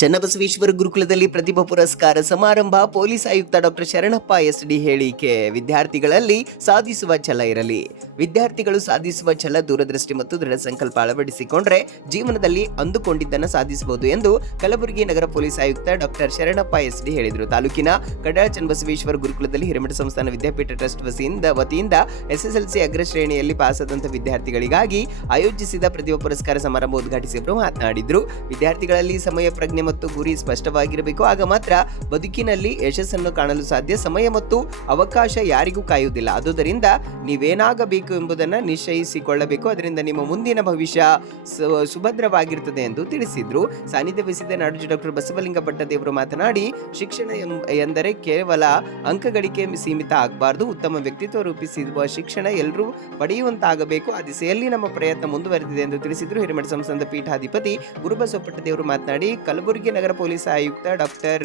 ಚನ್ನಬಸವೇಶ್ವರ ಗುರುಕುಲದಲ್ಲಿ ಪ್ರತಿಭಾ ಪುರಸ್ಕಾರ ಸಮಾರಂಭ ಪೊಲೀಸ್ ಆಯುಕ್ತ ಡಾಕ್ಟರ್ ಶರಣಪ್ಪ ಎಸ್ ಡಿ ಹೇಳಿಕೆ. ವಿದ್ಯಾರ್ಥಿಗಳಲ್ಲಿ ಸಾಧಿಸುವ ಛಲ ಇರಲಿ. ವಿದ್ಯಾರ್ಥಿಗಳು ಸಾಧಿಸುವ ಛಲ ದೂರದೃಷ್ಟಿ ಮತ್ತು ದೃಢ ಸಂಕಲ್ಪ ಅಳವಡಿಸಿಕೊಂಡ್ರೆ ಜೀವನದಲ್ಲಿ ಅಂದುಕೊಂಡಿದ್ದನ್ನು ಸಾಧಿಸಬಹುದು ಎಂದು ಕಲಬುರಗಿ ನಗರ ಪೊಲೀಸ್ ಆಯುಕ್ತ ಡಾಕ್ಟರ್ ಶರಣಪ್ಪ ಎಸ್ ಡಿ ಹೇಳಿದರು. ತಾಲೂಕಿನ ಕಡಾಳ ಚನ್ನಬಸವೇಶ್ವರ ಗುರುಕುಲದಲ್ಲಿ ಹಿರೇಮಠ ಸಂಸ್ಥಾನ ವಿದ್ಯಾಪೀಠ ಟ್ರಸ್ಟ್ ವತಿಯಿಂದ ವತಿಯಿಂದ ಎಸ್ಎಸ್ಎಲ್ಸಿ ಅಗ್ರ ಶ್ರೇಣಿಯಲ್ಲಿ ಪಾಸಾದಂಥ ವಿದ್ಯಾರ್ಥಿಗಳಿಗಾಗಿ ಆಯೋಜಿಸಿದ ಪ್ರತಿಭಾ ಪುರಸ್ಕಾರ ಸಮಾರಂಭ ಉದ್ಘಾಟಿಸಿ ಅವರು ಮಾತನಾಡಿದ್ರು ವಿದ್ಯಾರ್ಥಿಗಳಲ್ಲಿ ಸಮಯ ಪ್ರಜ್ಞೆ ಮತ್ತು ಗುರಿ ಸ್ಪಷ್ಟವಾಗಿರಬೇಕು. ಆಗ ಮಾತ್ರ ಬದುಕಿನಲ್ಲಿ ಯಶಸ್ಸನ್ನು ಕಾಣಲು ಸಾಧ್ಯ. ಸಮಯ ಮತ್ತು ಅವಕಾಶ ಯಾರಿಗೂ ಕಾಯುವುದಿಲ್ಲ. ಆದುದರಿಂದ ನೀವೇನಾಗಬೇಕು ಎಂಬುದನ್ನು ನಿಶ್ಚಯಿಸಿಕೊಳ್ಳಬೇಕು. ಅದರಿಂದ ನಿಮ್ಮ ಮುಂದಿನ ಭವಿಷ್ಯ ಸುಭದ್ರವಾಗಿರುತ್ತದೆ ಎಂದು ತಿಳಿಸಿದ್ರು. ಸಾನ್ನಿಧ್ಯ ವಹಿಸಿದ ನಾಡೋಜಿ ಡಾಕ್ಟರ್ ಬಸವಲಿಂಗ ಭಟ್ಟದೇವರು ಮಾತನಾಡಿ, ಶಿಕ್ಷಣ ಎಂದರೆ ಕೇವಲ ಅಂಕಗಳಿಕೆ ಸೀಮಿತ ಆಗಬಾರದು. ಉತ್ತಮ ವ್ಯಕ್ತಿತ್ವ ರೂಪಿಸಿರುವ ಶಿಕ್ಷಣ ಎಲ್ಲರೂ ಪಡೆಯುವಂತಾಗಬೇಕು. ಆ ದಿಸೆಯಲ್ಲಿ ನಮ್ಮ ಪ್ರಯತ್ನ ಮುಂದುವರೆದಿದೆ ಎಂದು ತಿಳಿಸಿದ್ರು. ಹಿರಿಮಠ ಸಂಸ್ಥಾನದ ಪೀಠಾಧಿಪತಿ ಗುರುಬಸವಪಟ್ಟದೇವರು ಮಾತನಾಡಿ, ಕಲಬುರಗಿ ನಗರ ಪೊಲೀಸ್ ಆಯುಕ್ತ ಡಾಕ್ಟರ್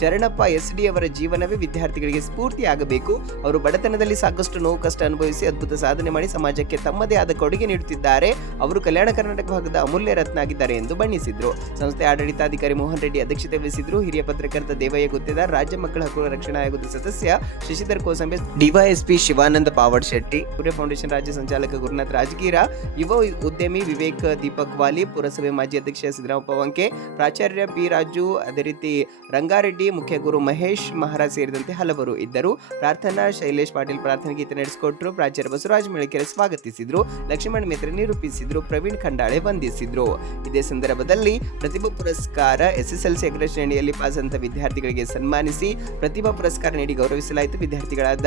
ಶರಣಪ್ಪ ಎಸ್ ಡಿ ಅವರ ಜೀವನವೇ ವಿದ್ಯಾರ್ಥಿಗಳಿಗೆ ಸ್ಫೂರ್ತಿಯಾಗಬೇಕು ಅವರು ಬಡತನದಲ್ಲಿ ಸಾಕಷ್ಟು ನೋವು, ಕಷ್ಟ ಅನುಭವಿಸಿ ಅದ್ಭುತ ಸಾಧನೆ ಮಾಡಿ ಸಮಾಜಕ್ಕೆ ತಮ್ಮದೇ ಆದ ಕೊಡುಗೆ ನೀಡುತ್ತಿದ್ದಾರೆ. ಅವರು ಕಲ್ಯಾಣ ಕರ್ನಾಟಕ ಭಾಗದ ಅಮೂಲ್ಯ ರತ್ನ ಆಗಿದ್ದಾರೆ ಎಂದು ಬಣ್ಣಿಸಿದರು. ಸಂಸ್ಥೆ ಆಡಳಿತಾಧಿಕಾರಿ ಮೋಹನ್ ರೆಡ್ಡಿ ಅಧ್ಯಕ್ಷತೆ ವಹಿಸಿದ್ರು. ಹಿರಿಯ ಪತ್ರಕರ್ತ ದೇವಯ್ಯ ಗುತ್ತಿದಾರ್, ರಾಜ್ಯ ಮಕ್ಕಳ ಹಕ್ಕುಗಳ ರಕ್ಷಣಾ ಆಯೋಗದ ಸದಸ್ಯ ಶಶಿಧರ್ ಕೋಸಂಬೆ, ಡಿವೈಎಸ್ಪಿ ಶಿವಾನಂದ ಪಾವಡ್ ಶೆಟ್ಟಿ ಸೂರ್ಯ ಫೌಂಡೇಶನ್ ರಾಜ್ಯ ಸಂಚಾಲಕ ಗುರುನಾಥ್ ರಾಜಗೀರ, ಯುವ ಉದ್ಯಮಿ ವಿವೇಕ್ ದೀಪಕ್ ವಾಲಿ, ಪುರಸಭೆ ಮಾಜಿ ಅಧ್ಯಕ್ಷ ಸಿದ್ದರಾಮಪ್ಪ ವಂಕೆ, ಪ್ರಾಚಾರ್ಯ ಪಿ ರಾಜು, ಅದೇ ರೀತಿ ರಂಗಾರೆಡ್ಡಿ, ಮುಖ್ಯ ಗುರು ಮಹೇಶ್ ಮಹಾರಾಜ್ ಸೇರಿದಂತೆ ಹಲವರು ಇದ್ದರು. ಪ್ರಾರ್ಥನಾ ಶೈಲೇಶ್ ಪಾಟೀಲ್ ಪ್ರಾರ್ಥನೆ ಗೀತೆ ನಡೆಸಿಕೊಟ್ರು ಪ್ರಾಚಾರ್ಯ ಬಸವರಾಜ್ ಮೆಳಕೆರೆ ಸ್ವಾಗತಿಸಿದ್ರು. ಲಕ್ಷ್ಮಣ್ ಮಿತ್ರ ನಿರೂಪಿಸಿದ್ರು. ಪ್ರವೀಣ್ ಖಂಡಾಳೆ ವಂದಿಸಿದ್ರು. ಇದೇ ಸಂದರ್ಭದಲ್ಲಿ ಪ್ರತಿಭಾ ಪುರಸ್ಕಾರ ಎಸ್ಎಸ್ಎಲ್ಸಿ ಅಗ್ರ ಶ್ರೇಣಿಯಲ್ಲಿ ಪಾಸಂತ ವಿದ್ಯಾರ್ಥಿಗಳಿಗೆ ಸನ್ಮಾನಿಸಿ ಪ್ರತಿಭಾ ಪುರಸ್ಕಾರ ನೀಡಿ ಗೌರವಿಸಲಾಯಿತು ವಿದ್ಯಾರ್ಥಿಗಳಾದ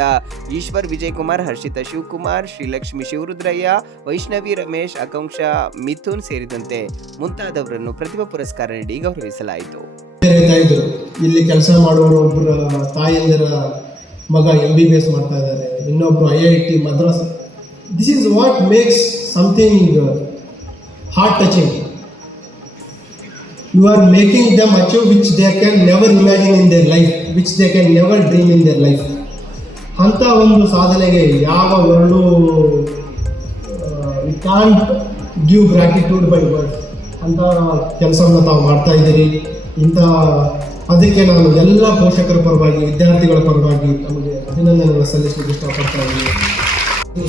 ಈಶ್ವರ್ ವಿಜಯ್ ಕುಮಾರ್ ಹರ್ಷಿತ ಶಿವಕುಮಾರ್, ಶ್ರೀಲಕ್ಷ್ಮಿ ಶಿವರುದ್ರಯ್ಯ, ವೈಷ್ಣವಿ ರಮೇಶ್, ಆಕಾಂಕ್ಷ ಮಿಥುನ್ ಸೇರಿದಂತೆ ಮುಂತಾದವರನ್ನು ಪ್ರತಿಭಾ ಪುರಸ್ಕಾರ ನೀಡಿ ಗೌರವಿಸಲಾಯಿತು ಇದ್ರು. ಇಲ್ಲಿ ಕೆಲಸ ಮಾಡುವವರು ಒಬ್ಬರ ತಾಯಂದಿರ ಮಗ ಎಂ ಬಿ ಬಿ ಎಸ್ ಮಾಡ್ತಾ ಇದ್ದಾರೆ. ಇನ್ನೊಬ್ರು I I T Madras. This is what makes something heart touching you are making them achieve which they can never imagine in their life which they can never dream in their life ಅಂಥ ಒಂದು ಸಾಧನೆಗೆ ಯಾವ world we can't give gratitude by word ಅಂತ ಕೆಲಸವನ್ನು ತಾವು ಮಾಡ್ತಾ ಇದ್ದೀರಿ. ಇಂಥ ಅದಕ್ಕೆ ನಾನು ಎಲ್ಲ ಪೋಷಕರ ಪರವಾಗಿ, ವಿದ್ಯಾರ್ಥಿಗಳ ಪರವಾಗಿ ತಮಗೆ ಅಭಿನಂದನೆಗಳನ್ನು ಸಲ್ಲಿಸಲಿಕ್ಕೆ ಇಷ್ಟಪಡ್ತಾ ಇದ್ದೀನಿ.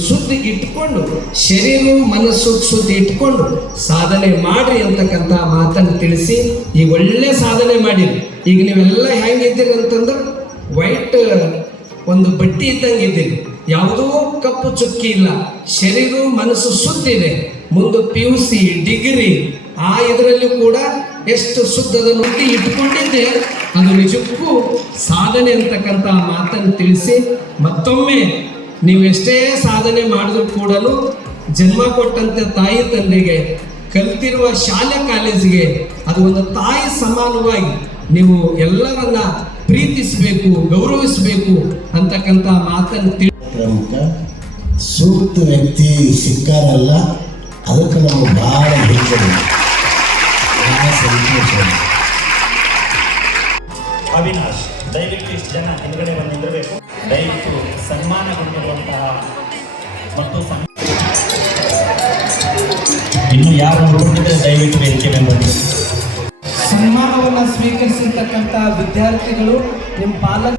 ಸುದ್ದಿ ಇಟ್ಕೊಂಡು ಶರೀರ ಮನಸ್ಸು ಸುದ್ದಿ ಇಟ್ಕೊಂಡು ಸಾಧನೆ ಮಾಡ್ರಿ ಅಂತಕ್ಕಂಥ ಮಾತನ್ನು ತಿಳಿಸಿ ಈಗ ಒಳ್ಳೆ ಸಾಧನೆ ಮಾಡಿರಿ. ಈಗ ನೀವೆಲ್ಲ ಹೆಂಗಿದ್ದೀರಿ ಅಂತಂದ್ರೆ ವೈಟ್ ಒಂದು ಬಟ್ಟಿ ಇದ್ದಂಗೆ ಇದ್ದೀರಿ. ಯಾವುದೋ ಕಪ್ಪು ಚುಕ್ಕಿ ಇಲ್ಲ. ಶರೀರ ಮನಸ್ಸು ಸುದ್ದಿದೆ ಮುಂದೆ ಪಿ ಯು ಸಿ ಡಿಗ್ರಿ ಆ ಇದರಲ್ಲೂ ಕೂಡ ಎಷ್ಟು ಶುದ್ಧದ ನುಡಿ ಇಟ್ಕೊಂಡಿದ್ದೆ ಅದು ನಿಜಕ್ಕೂ ಸಾಧನೆ ಅಂತಕ್ಕಂಥ ಮಾತನ್ನು ತಿಳಿಸಿ ಮತ್ತೊಮ್ಮೆ ನೀವು ಎಷ್ಟೇ ಸಾಧನೆ ಮಾಡಿದ್ರು ಕೂಡಲು ಜನ್ಮ ಕೊಟ್ಟಂತೆ ತಾಯಿ ತಂದೆಗೆ, ಕಲ್ತಿರುವ ಶಾಲೆ ಕಾಲೇಜಿಗೆ, ಅದು ಒಂದು ತಾಯಿ ಸಮಾನವಾಗಿ ನೀವು ಎಲ್ಲರನ್ನ ಪ್ರೀತಿಸಬೇಕು, ಗೌರವಿಸಬೇಕು ಅಂತಕ್ಕಂಥ ಮಾತನ್ನು ತಿಳಿ ಪ್ರಮುಖ, ಸೂಕ್ತ ವ್ಯಕ್ತಿ ಸಿಕ್ಕಾರಲ್ಲ, ಅದಕ್ಕೆ ನಾವು ಭಾಳ ಸಂತೋಷ ಅವಿನಾಶ್ ದಯವಿಟ್ಟು ಇಷ್ಟು ಜನ ಹಿಂದ್ಗಡೆ ಬಂದು ನಿಲ್ಲಬೇಕು ದಯವಿಟ್ಟು ಸನ್ಮಾನಗೊಂಡಿರುವಂತಹ ಮತ್ತು ಇನ್ನು ಯಾರು ನೋಡಿದರೆ ದಯವಿಟ್ಟು ವೇದಿಕೆ ಮೇಲೆ ಬನ್ನಿ. ಸನ್ಮಾನವನ್ನು ಸ್ವೀಕರಿಸಿರ್ತಕ್ಕಂಥ ವಿದ್ಯಾರ್ಥಿಗಳು ನಿಮ್ಮ ಪಾಲಕ